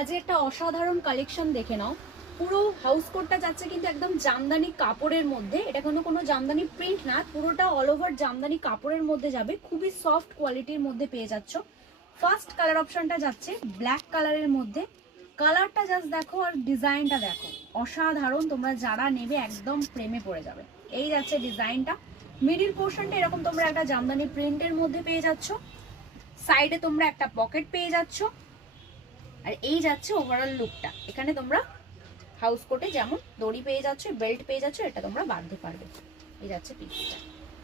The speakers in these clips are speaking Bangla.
আজকে একটা অসাধারণ কালেকশন দেখে নাও। পুরো হাউস কোটটা যাচ্ছে কিন্তু একদম জামদানি কাপড়ের মধ্যে। এটা কোনো জামদানি প্রিন্ট না, পুরোটা অল ওভার জামদানি কাপড়ের মধ্যে যাবে। খুবই সফট কোয়ালিটির মধ্যে পেয়ে যাচ্ছ। ফার্স্ট কালার অপশনটা যাচ্ছে ব্ল্যাক কালারের মধ্যে। কালারটা জাস্ট দেখো আর ডিজাইনটা দেখো, অসাধারণ। তোমরা যারা নেবে একদম প্রেমে পড়ে যাবে। এই যাচ্ছে ডিজাইনটা। মিডিল পোর্শনটা এরকম তোমরা একটা জামদানি প্রিন্টের মধ্যে পেয়ে যাচ্ছ। সাইডে তোমরা একটা পকেট পেয়ে যাচ্ছ। আর এই যাচ্ছে ওভারঅল লুকটা। এখানে তোমরা হাউস কোটে যেমন দড়ি পেয়ে যাচ্ছ, বেল্ট পেয়ে যাচ্ছ, এটা তোমরা বাঁধতে পারবে। এই যাচ্ছে পিসটা।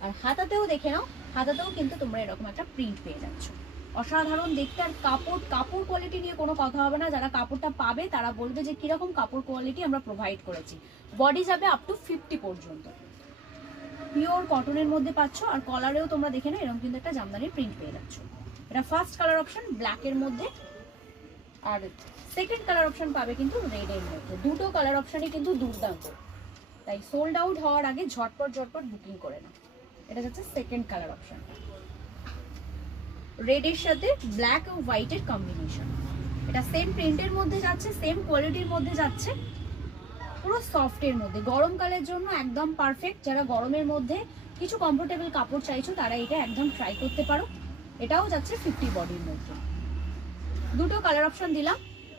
আর হাতাতেও দেখে নাও, হাতাতেও কিন্তু তোমরা এরকম একটা প্রিন্ট পেয়ে যাচ্ছ। অসাধারণ দেখতে। আর কাপড় কোয়ালিটি নিয়ে কোনো কথা হবে না। যারা কাপড়টা পাবে তারা বলবে যে কিরকম কাপড় কোয়ালিটি আমরা প্রোভাইড করেছি। বডি যাবে আপ টু 50 পর্যন্ত। পিওর কটনের মধ্যে পাচ্ছ। আর কলারেও তোমরা দেখে নাও এরকম কিন্তু একটা জামদানির প্রিন্ট পেয়ে যাচ্ছ। এটা ফার্স্ট কালার অপশন ব্ল্যাকের মধ্যে। আর সেকেন্ড কালার অপশন পাবে কিন্তু রেড এর মধ্যে। দুটো কালার অপশনই কিন্তু দুর্দান্ত, তাই সোল্ড আউট হওয়ার আগে ঝটপট বুকিং করে নাও। এটা হচ্ছে সেকেন্ড কালার অপশন, রেড এর সাথে ব্ল্যাক ও হোয়াইট এর কম্বিনেশন। এটা সেম প্রিন্টের মধ্যে যাচ্ছে, সেম কোয়ালিটির মধ্যে যাচ্ছে, পুরো সফটের মধ্যে। গরমকালের জন্য একদম পারফেক্ট। যারা গরমের মধ্যে কিছু কমফোর্টেবল কাপড় চাইছো তারা এটা একদম ট্রাই করতে পারো। এটাও যাচ্ছে 50 বডির মধ্যে। দুটো কালার অপশন দিলাম।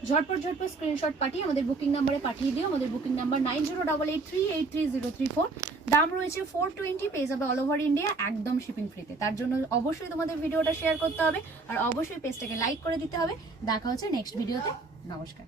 ঝটপট স্ক্রিনশট পাঠিয়ে আমাদের বুকিং নাম্বারে পাঠিয়ে দিও। আমাদের বুকিং নাম্বার 9088383034। দাম রয়েছে 420। পেয়ে যাবে অল ওভার ইন্ডিয়া, একদম শিপিং ফ্রিতে। তার জন্য অবশ্যই তোমাদের ভিডিওটা শেয়ার করতে হবে আর অবশ্যই পেজটাকে লাইক করে দিতে হবে। দেখা হচ্ছে নেক্সট ভিডিওতে। নমস্কার।